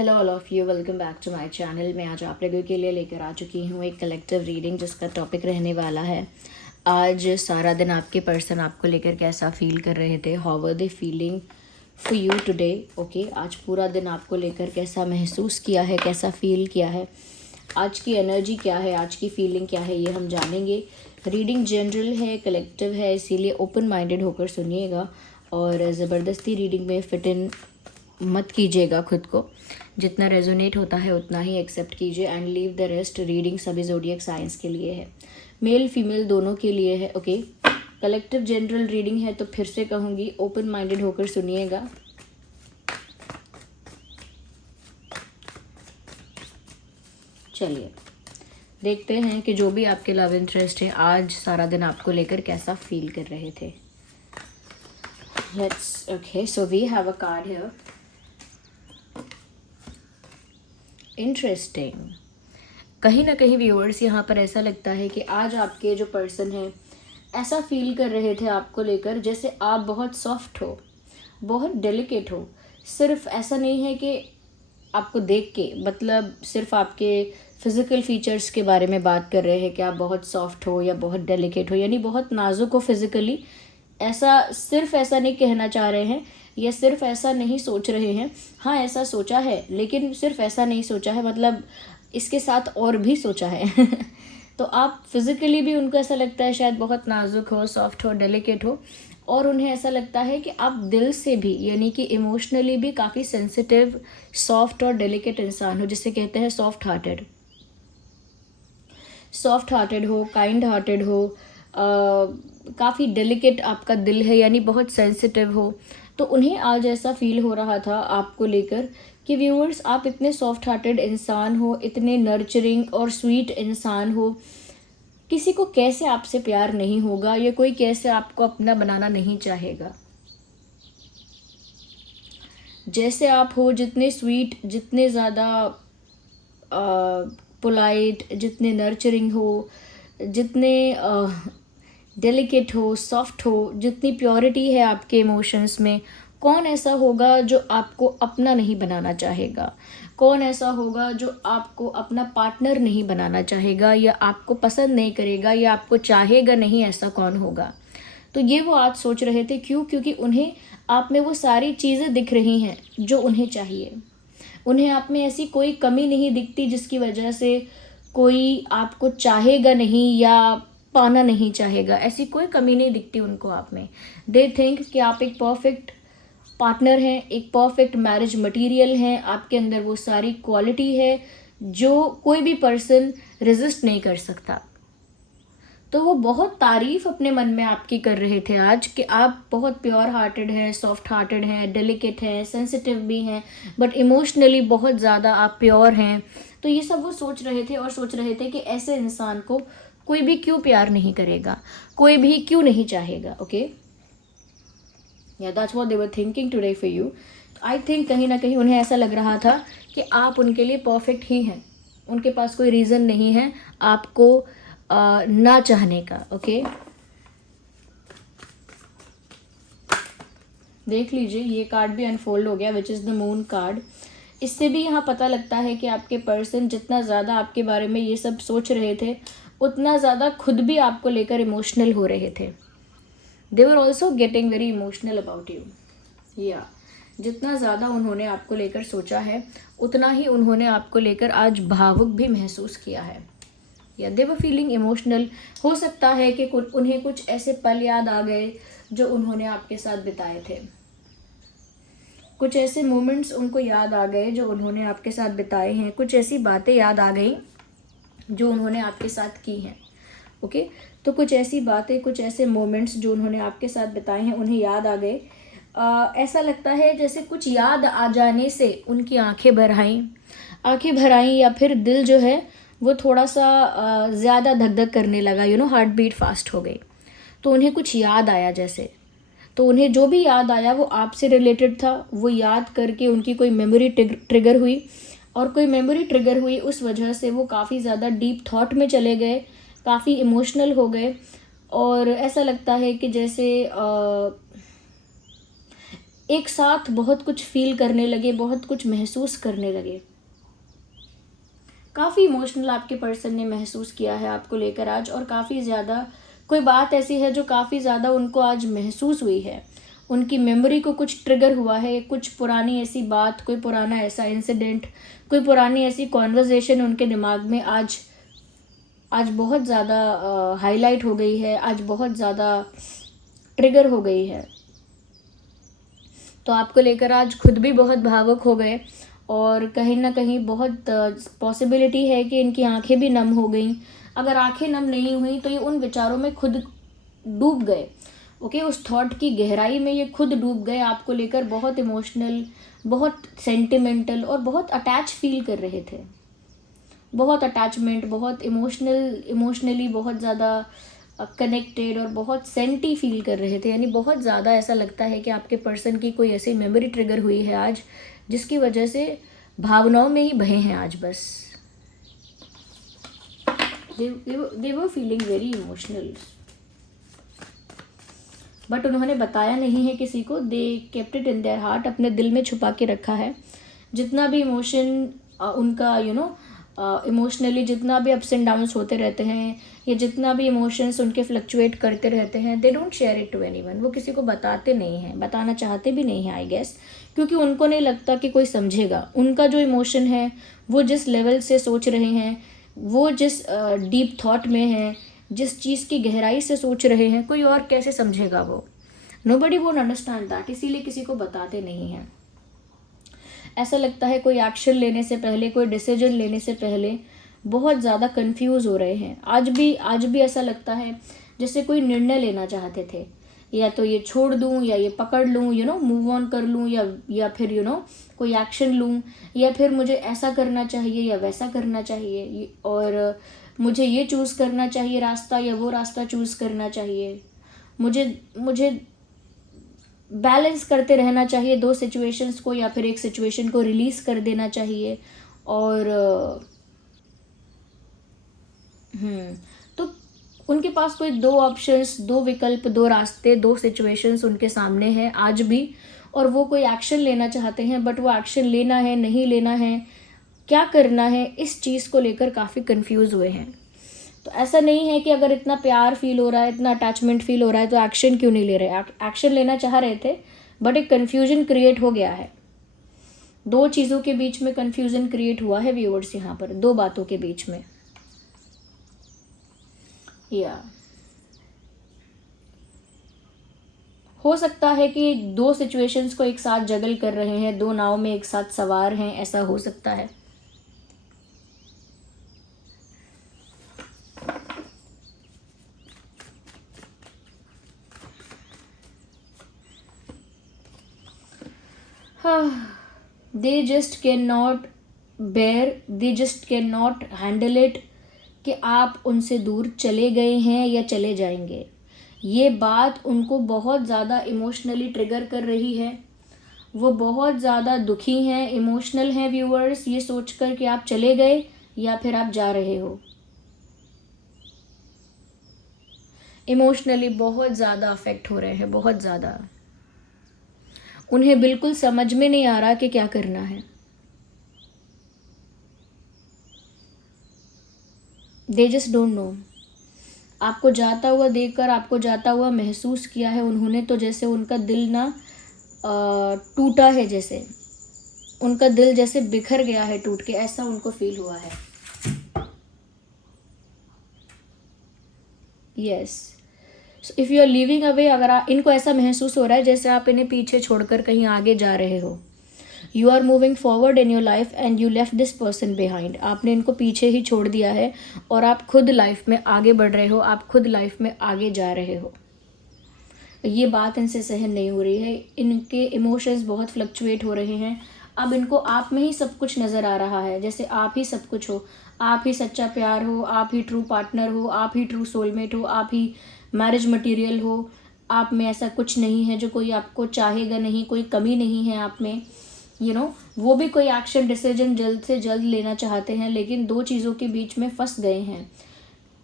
Hello all of you, welcome back to my channel. मैं आज आप लोगों के लिए लेकर आ चुकी हूँ एक कलेक्टिव रीडिंग जिसका टॉपिक रहने वाला है आज सारा दिन आपके पर्सन आपको लेकर कैसा फील कर रहे थे, how were they feeling for you today. Okay, आज पूरा दिन आपको लेकर कैसा महसूस किया है, कैसा फील किया है, आज की एनर्जी क्या है, आज की फीलिंग क्या है, ये हम जानेंगे। रीडिंग जनरल है, कलेक्टिव है, इसीलिए ओपन माइंडेड होकर सुनिएगा और ज़बरदस्ती रीडिंग में फिट इन मत कीजिएगा खुद को। जितना रेजोनेट होता है उतना ही एक्सेप्ट कीजिए and leave the rest. Reading सभी ज़ोडिएक साइंस के लिए है, मेल फीमेल दोनों के लिए है। ओके, कलेक्टिव जनरल रीडिंग है तो फिर से कहूँगी ओपन माइंडेड होकर सुनिएगा। चलिए देखते हैं कि जो भी आपके लव इंटरेस्ट है आज सारा दिन आपको लेकर कैसा फील कर रहे थे। Let's okay, so we have a card here. Interesting, कहीं ना कहीं व्यूअर्स यहाँ पर ऐसा लगता है कि आज आपके जो पर्सन हैं ऐसा फील कर रहे थे आपको लेकर जैसे आप बहुत सॉफ्ट हो, बहुत डेलिकेट हो। सिर्फ ऐसा नहीं है कि आपको देख के मतलब सिर्फ आपके फिज़िकल फीचर्स के बारे में बात कर रहे हैं कि आप बहुत सॉफ्ट हो या बहुत डेलिकेट हो, यानी बहुत नाजुक हो फिज़िकली। ऐसा सिर्फ ऐसा नहीं कहना चाह रहे हैं या सिर्फ ऐसा नहीं सोच रहे हैं। हाँ, ऐसा सोचा है लेकिन सिर्फ ऐसा नहीं सोचा है, मतलब इसके साथ और भी सोचा है तो आप फिज़िकली भी उनको ऐसा लगता है शायद बहुत नाजुक हो, सॉफ्ट हो, डेलिकेट हो, और उन्हें ऐसा लगता है कि आप दिल से भी यानी कि इमोशनली भी काफ़ी सेंसिटिव, सॉफ्ट और डेलिकेट इंसान हो, जिसे कहते हैं सॉफ्ट हार्टेड। सॉफ्ट हार्टेड हो, काइंड हार्टेड हो, काफ़ी डेलिकेट आपका दिल है यानी बहुत सेंसिटिव हो। तो उन्हें आज ऐसा फील हो रहा था आपको लेकर कि व्यूअर्स आप इतने सॉफ्ट हार्टेड इंसान हो, इतने नर्चरिंग और स्वीट इंसान हो, किसी को कैसे आपसे प्यार नहीं होगा या कोई कैसे आपको अपना बनाना नहीं चाहेगा। जैसे आप हो, जितने स्वीट, जितने ज़्यादा पोलाइट, जितने नर्चरिंग हो, जितने डेलिकेट हो, सॉफ्ट हो, जितनी प्योरिटी है आपके इमोशंस में, कौन ऐसा होगा जो आपको अपना नहीं बनाना चाहेगा? कौन ऐसा होगा जो आपको अपना पार्टनर नहीं बनाना चाहेगा या आपको पसंद नहीं करेगा या आपको चाहेगा नहीं? ऐसा कौन होगा? तो ये वो आज सोच रहे थे। क्यों? क्योंकि उन्हें आप में वो सारी चीज़ें दिख रही हैं जो उन्हें चाहिए। उन्हें आप में ऐसी कोई कमी नहीं दिखती जिसकी वजह से कोई आपको चाहेगा नहीं या पाना नहीं चाहेगा। ऐसी कोई कमी नहीं दिखती उनको आप में। दे थिंक कि आप एक परफेक्ट पार्टनर हैं, एक परफेक्ट मैरिज मटेरियल हैं। आपके अंदर वो सारी क्वालिटी है जो कोई भी पर्सन रेजिस्ट नहीं कर सकता। तो वो बहुत तारीफ़ अपने मन में आपकी कर रहे थे आज कि आप बहुत प्योर हार्टेड हैं, सॉफ्ट हार्टेड हैं, डेलिकेट हैं, सेंसिटिव भी हैं, बट इमोशनली बहुत ज़्यादा आप प्योर हैं। तो ये सब वो सोच रहे थे और सोच रहे थे कि ऐसे इंसान को कोई भी क्यों प्यार नहीं करेगा, कोई भी क्यों नहीं चाहेगा। ओके, या that's what they were thinking today for you. I think कहीं ना कहीं उन्हें ऐसा लग रहा था कि आप उनके लिए परफेक्ट ही हैं। उनके पास कोई रीज़न नहीं है आपको ना चाहने का। ओके, देख लीजिए, ये कार्ड भी अनफोल्ड हो गया which is the moon card. इससे भी यहाँ पता लगता है कि आपके पर्सन जितना ज़्यादा आपके बारे में ये सब सोच रहे थे उतना ज़्यादा खुद भी आपको लेकर इमोशनल हो रहे थे। They were also getting very emotional about you. या जितना ज़्यादा उन्होंने आपको लेकर सोचा है उतना ही उन्होंने आपको लेकर आज भावुक भी महसूस किया है, या दे वर फीलिंग इमोशनल। हो सकता है कि उन्हें कुछ ऐसे पल याद आ गए जो उन्होंने आपके साथ बिताए थे, कुछ ऐसे मोमेंट्स उनको याद आ गए जो उन्होंने आपके साथ बिताए हैं, कुछ ऐसी बातें याद आ गई जो उन्होंने आपके साथ की हैं। ओके, तो कुछ ऐसी बातें, कुछ ऐसे मोमेंट्स जो उन्होंने आपके साथ बिताए हैं उन्हें याद आ गए। ऐसा लगता है जैसे कुछ याद आ जाने से उनकी आंखें भर आईं या फिर दिल जो है वो थोड़ा सा ज़्यादा धक धक करने लगा, हार्ट बीट फास्ट हो गई। तो उन्हें कुछ याद आया जैसे, तो उन्हें जो भी याद आया वो आपसे रिलेटेड था। वो याद करके उनकी कोई मेमोरी ट्रिगर हुई, और कोई मेमोरी ट्रिगर हुई उस वजह से वो काफ़ी ज़्यादा डीप थॉट में चले गए, काफ़ी इमोशनल हो गए। और ऐसा लगता है कि जैसे एक साथ बहुत कुछ फील करने लगे, बहुत कुछ महसूस करने लगे। काफ़ी इमोशनल आपके पर्सन ने महसूस किया है आपको लेकर आज, और काफ़ी ज़्यादा कोई बात ऐसी है जो काफ़ी ज़्यादा उनको आज महसूस हुई है। उनकी मेमोरी को कुछ ट्रिगर हुआ है, कुछ पुरानी ऐसी बात, कोई पुराना ऐसा इंसिडेंट, कोई पुरानी ऐसी कॉन्वर्जेसन उनके दिमाग में आज आज बहुत ज़्यादा हाईलाइट हो गई है, आज बहुत ज़्यादा ट्रिगर हो गई है। तो आपको लेकर आज खुद भी बहुत भावुक हो गए, और कहीं ना कहीं बहुत पॉसिबिलिटी है कि इनकी आंखें भी नम हो गई। अगर आंखें नम नहीं हुई तो ये उन विचारों में खुद डूब गए। ओके, उस थॉट की गहराई में ये खुद डूब गए। आपको लेकर बहुत इमोशनल, बहुत सेंटिमेंटल और बहुत अटैच फील कर रहे थे। बहुत अटैचमेंट, बहुत इमोशनली बहुत ज़्यादा कनेक्टेड और बहुत सेंटी फील कर रहे थे। यानी बहुत ज़्यादा ऐसा लगता है कि आपके पर्सन की कोई ऐसी मेमोरी ट्रिगर हुई है आज, जिसकी वजह से भावनाओं में ही बहे हैं आज। बस they were feeling very emotional, but उन्होंने बताया नहीं है किसी को। They kept it in their heart, अपने दिल में छुपा के रखा है। जितना भी इमोशन उनका इमोशनली जितना भी अप्स एंड डाउन्स होते रहते हैं, या जितना भी इमोशंस उनके फ्लक्चुएट करते रहते हैं, they don't share it to anyone. वो किसी को बताते नहीं हैं, बताना चाहते भी नहीं हैं आई गेस, क्योंकि उनको नहीं लगता कि कोई समझेगा। उनका जो इमोशन है, वो जिस लेवल से सोच रहे हैं, वो जिस डीप थॉट में है, जिस चीज़ की गहराई से सोच रहे हैं, कोई और कैसे समझेगा वो। नोबडी वोंट अंडरस्टैंड दैट, इसीलिए किसी को बताते नहीं हैं। ऐसा लगता है कोई एक्शन लेने से पहले, कोई डिसीजन लेने से पहले बहुत ज़्यादा कंफ्यूज हो रहे हैं। आज भी ऐसा लगता है जैसे कोई निर्णय लेना चाहते थे, या तो ये छोड़ दूं या ये पकड़ लूं, मूव ऑन कर लूं, या फिर कोई एक्शन लूं, या फिर मुझे ऐसा करना चाहिए या वैसा करना चाहिए, और मुझे ये चूज़ करना चाहिए रास्ता या वो रास्ता चूज़ करना चाहिए। मुझे बैलेंस करते रहना चाहिए दो सिचुएशंस को, या फिर एक सिचुएशन को रिलीज़ कर देना चाहिए। और तो उनके पास कोई दो ऑप्शंस, दो विकल्प, दो रास्ते, दो सिचुएशंस उनके सामने हैं आज भी, और वो कोई एक्शन लेना चाहते हैं, बट वो एक्शन लेना है, नहीं लेना है, क्या करना है, इस चीज़ को लेकर काफ़ी कंफ्यूज हुए हैं। तो ऐसा नहीं है कि अगर इतना प्यार फील हो रहा है, इतना अटैचमेंट फील हो रहा है, तो एक्शन क्यों नहीं ले रहे। एक्शन लेना चाह रहे थे, बट एक कन्फ्यूजन क्रिएट हो गया है। दो चीज़ों के बीच में कन्फ्यूजन क्रिएट हुआ है व्यूअर्स, यहाँ पर दो बातों के बीच में। या हो सकता है कि दो सिचुएशंस को एक साथ जगल कर रहे हैं, दो नाव में एक साथ सवार हैं, ऐसा हो सकता है। They just can not bear, they just can not handle it कि आप उनसे दूर चले गए हैं या चले जाएंगे। ये बात उनको बहुत ज़्यादा इमोशनली ट्रिगर कर रही है। वो बहुत ज़्यादा दुखी हैं, इमोशनल हैं व्यूअर्स, ये सोचकर कि आप चले गए या फिर आप जा रहे हो। इमोशनली बहुत ज़्यादा अफेक्ट हो रहे हैं, बहुत ज़्यादा। उन्हें बिल्कुल समझ में नहीं आ रहा कि क्या करना है। They just don't know. आपको जाता हुआ देखकर, आपको जाता हुआ महसूस किया है उन्होंने, तो जैसे उनका दिल ना टूटा है, जैसे उनका दिल जैसे बिखर गया है टूट के, ऐसा उनको फील हुआ है। Yes, if you are living away, अगर इनको ऐसा महसूस हो रहा है जैसे आप इन्हें पीछे छोड़कर कहीं आगे जा रहे हो। You are moving forward in your life and you left this person behind. आपने इनको पीछे ही छोड़ दिया है और आप खुद लाइफ में आगे बढ़ रहे हो, आप खुद लाइफ में आगे जा रहे हो। ये बात इनसे सहन नहीं हो रही है, इनके इमोशंस बहुत फ्लक्चुएट हो रहे हैं। अब इनको आप में ही सब कुछ नज़र आ रहा है, जैसे आप ही सब कुछ हो, आप ही सच्चा प्यार हो, आप ही ट्रू पार्टनर हो, आप ही ट्रू सोलमेट हो, आप ही मैरिज मटेरियल हो। आप में ऐसा कुछ नहीं है जो कोई आपको चाहेगा नहीं, कोई कमी नहीं है आप में। वो भी कोई एक्शन डिसीजन जल्द से जल्द लेना चाहते हैं, लेकिन दो चीज़ों के बीच में फंस गए हैं।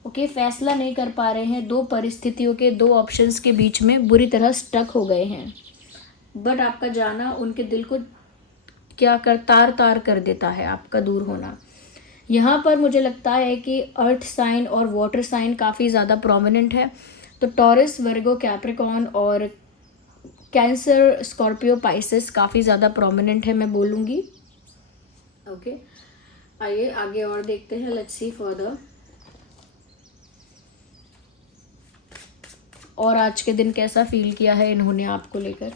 ओके, फैसला नहीं कर पा रहे हैं, दो परिस्थितियों के, दो ऑप्शंस के बीच में बुरी तरह स्टक हो गए हैं। बट आपका जाना उनके दिल को क्या कर तार तार कर देता है, आपका दूर होना। यहाँ पर मुझे लगता है कि अर्थ साइन और वाटर साइन काफ़ी ज़्यादा प्रोमिनेंट है। तो टॉरस, वर्गो, कैप्रिकॉर्न और कैंसर, स्कॉर्पियो, पाइसेस काफ़ी ज़्यादा प्रोमिनेंट है मैं बोलूँगी। ओके, आइए आगे और देखते हैं। Let's see further. और आज के दिन कैसा फील किया है इन्होंने आपको लेकर।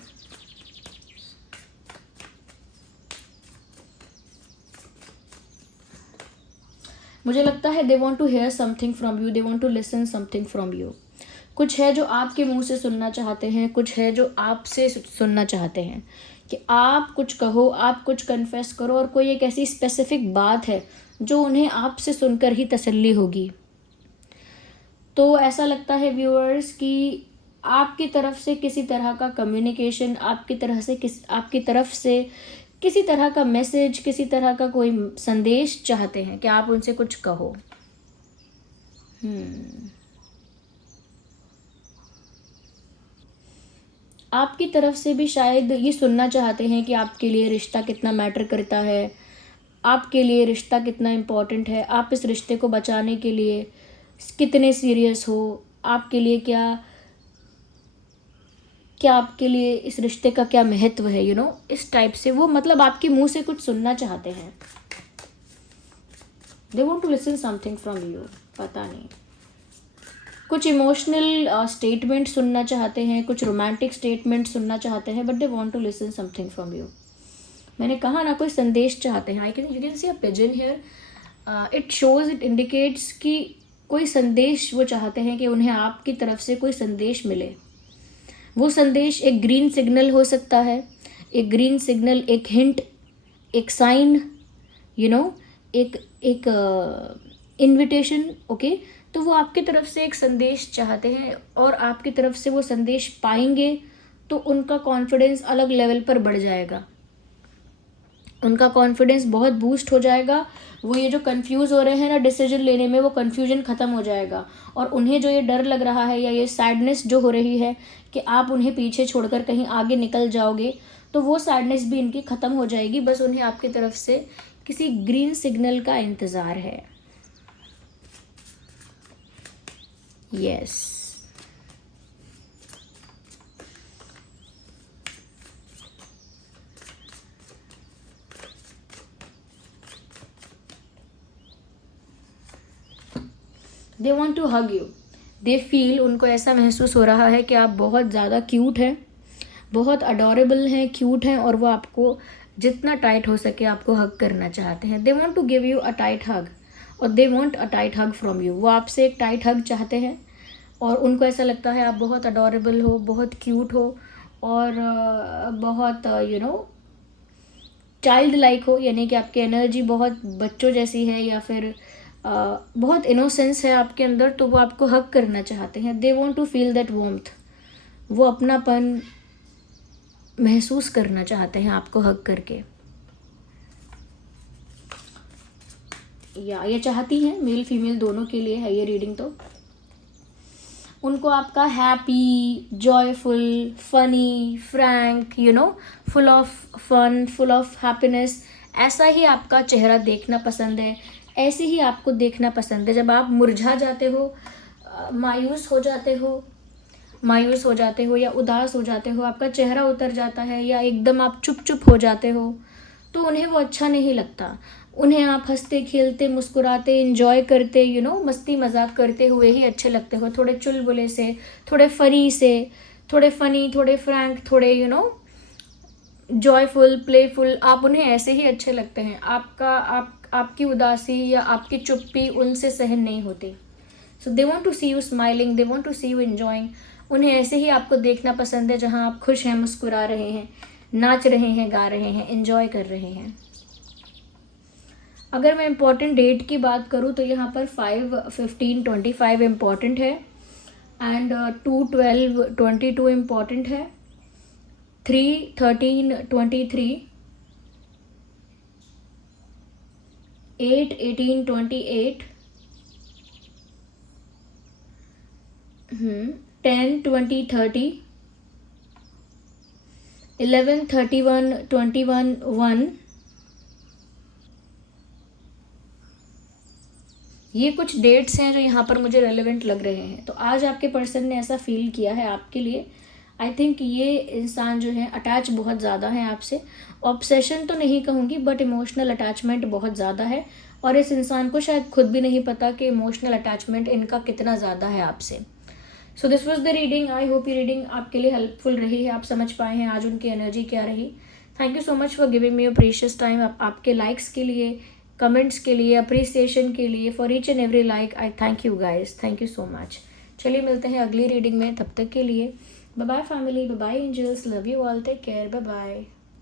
मुझे लगता है they want to hear something from you, they want to listen something from you. कुछ है जो आपके मुंह से सुनना चाहते हैं, कुछ है जो आपसे सुनना चाहते हैं कि आप कुछ कहो, आप कुछ कन्फेस करो, और कोई एक ऐसी स्पेसिफिक बात है जो उन्हें आपसे सुनकर ही तसल्ली होगी। तो ऐसा लगता है व्यूअर्स कि आपकी तरफ से किसी तरह का कम्युनिकेशन, आपकी तरफ से किसी तरह का मैसेज, किसी तरह का कोई संदेश चाहते हैं कि आप उनसे कुछ कहो। आपकी तरफ से भी शायद ये सुनना चाहते हैं कि आपके लिए रिश्ता कितना मैटर करता है, आपके लिए रिश्ता कितना इम्पोर्टेंट है, आप इस रिश्ते को बचाने के लिए कितने सीरियस हो, आपके लिए क्या आपके लिए इस रिश्ते का क्या महत्व है, इस टाइप से वो मतलब आपके मुंह से कुछ सुनना चाहते हैं। They want to listen something from you. पता नहीं, कुछ इमोशनल स्टेटमेंट सुनना चाहते हैं, कुछ रोमांटिक स्टेटमेंट सुनना चाहते हैं, but they want to listen something from you. मैंने कहा ना, कोई संदेश चाहते हैं। You can see a pigeon here. It shows, it indicates कि कोई संदेश वो चाहते हैं कि उन्हें आपकी तरफ से कोई संदेश मिले। वो संदेश एक ग्रीन सिग्नल हो सकता है, एक ग्रीन सिग्नल, एक हिंट, एक साइन, एक इनविटेशन। ओके, तो वो आपकी तरफ से एक संदेश चाहते हैं और आपकी तरफ से वो संदेश पाएंगे तो उनका कॉन्फिडेंस अलग लेवल पर बढ़ जाएगा, उनका कॉन्फिडेंस बहुत बूस्ट हो जाएगा। वो ये जो कंफ्यूज हो रहे हैं ना डिसीजन लेने में, वो कंफ्यूजन ख़त्म हो जाएगा। और उन्हें जो ये डर लग रहा है या ये सैडनेस जो हो रही है कि आप उन्हें पीछे छोड़कर कहीं आगे निकल जाओगे, तो वो सैडनेस भी इनकी ख़त्म हो जाएगी। बस उन्हें आपकी तरफ से किसी ग्रीन सिग्नल का इंतज़ार है। Yes, they want to hug you. They feel, उनको ऐसा महसूस हो रहा है कि आप बहुत ज़्यादा क्यूट हैं, बहुत अडोरेबल हैं, क्यूट हैं, और वो आपको जितना टाइट हो सके आपको हग करना चाहते हैं। They want to give you a tight hug, और they want a tight hug from you. वो आपसे एक टाइट हग चाहते हैं और उनको ऐसा लगता है आप बहुत अडोरेबल हो, बहुत क्यूट हो, और बहुत चाइल्ड लाइक हो, यानी कि आपकी एनर्जी बहुत बच्चों जैसी है, या फिर बहुत इनोसेंस है आपके अंदर। तो वो आपको हग करना चाहते हैं। They want to feel that warmth. वो अपनापन महसूस करना चाहते हैं आपको हग करके, या ये चाहती हैं। मेल फीमेल दोनों के लिए है ये रीडिंग। तो उनको आपका happy, joyful, funny, frank, full of fun, full of happiness, ऐसा ही आपका चेहरा देखना पसंद है। ऐसे ही आपको देखना पसंद है। जब आप मुरझा जाते हो, मायूस हो जाते हो या उदास हो जाते हो, आपका चेहरा उतर जाता है या एकदम आप चुप हो जाते हो, तो उन्हें वो अच्छा नहीं लगता। उन्हें आप हंसते खेलते मुस्कुराते एंजॉय करते मस्ती मजाक करते हुए ही अच्छे लगते हो। थोड़े चुलबुले से, थोड़े फनी से, थोड़े फनी, थोड़े फ्रैंक, थोड़े जॉयफुल, प्लेफुल, आप उन्हें ऐसे ही अच्छे लगते हैं। आपकी उदासी या आपकी चुप्पी उनसे सहन नहीं होती। So they want to see you smiling, they want to see you enjoying. उन्हें ऐसे ही आपको देखना पसंद है जहाँ आप खुश हैं, मुस्कुरा रहे हैं, नाच रहे हैं, गा रहे हैं, एंजॉय कर रहे हैं। अगर मैं इम्पॉर्टेंट डेट की बात करूँ तो यहाँ पर 5/15/25 इम्पॉर्टेंट है, एंड 2/12/22 इम्पॉर्टेंट है, 3/13/23, 8/18/28, 10/20/30, 11, 31, 21, 1, ये कुछ डेट्स हैं जो यहाँ पर मुझे रेलेवेंट लग रहे हैं। तो आज आपके पर्सन ने ऐसा फील किया है आपके लिए। आई थिंक ये इंसान जो है अटैच बहुत ज़्यादा है आपसे। ऑब्सेशन तो नहीं कहूँगी, बट इमोशनल अटैचमेंट बहुत ज़्यादा है, और इस इंसान को शायद खुद भी नहीं पता कि इमोशनल अटैचमेंट इनका कितना ज़्यादा है आपसे। So this was the reading. I hope ये रीडिंग आपके लिए हेल्पफुल रही है, आप समझ पाए हैं आज उनकी एनर्जी क्या रही। Thank you so much for giving me your precious time. आपके लाइक्स के लिए, कमेंट्स के लिए, अप्रिसिएशन के लिए, for each and every like, I thank you guys, thank you so much. चलिए मिलते हैं अगली रीडिंग में, तब तक के लिए bye bye family, bye bye angels, love you all, take care, bye bye.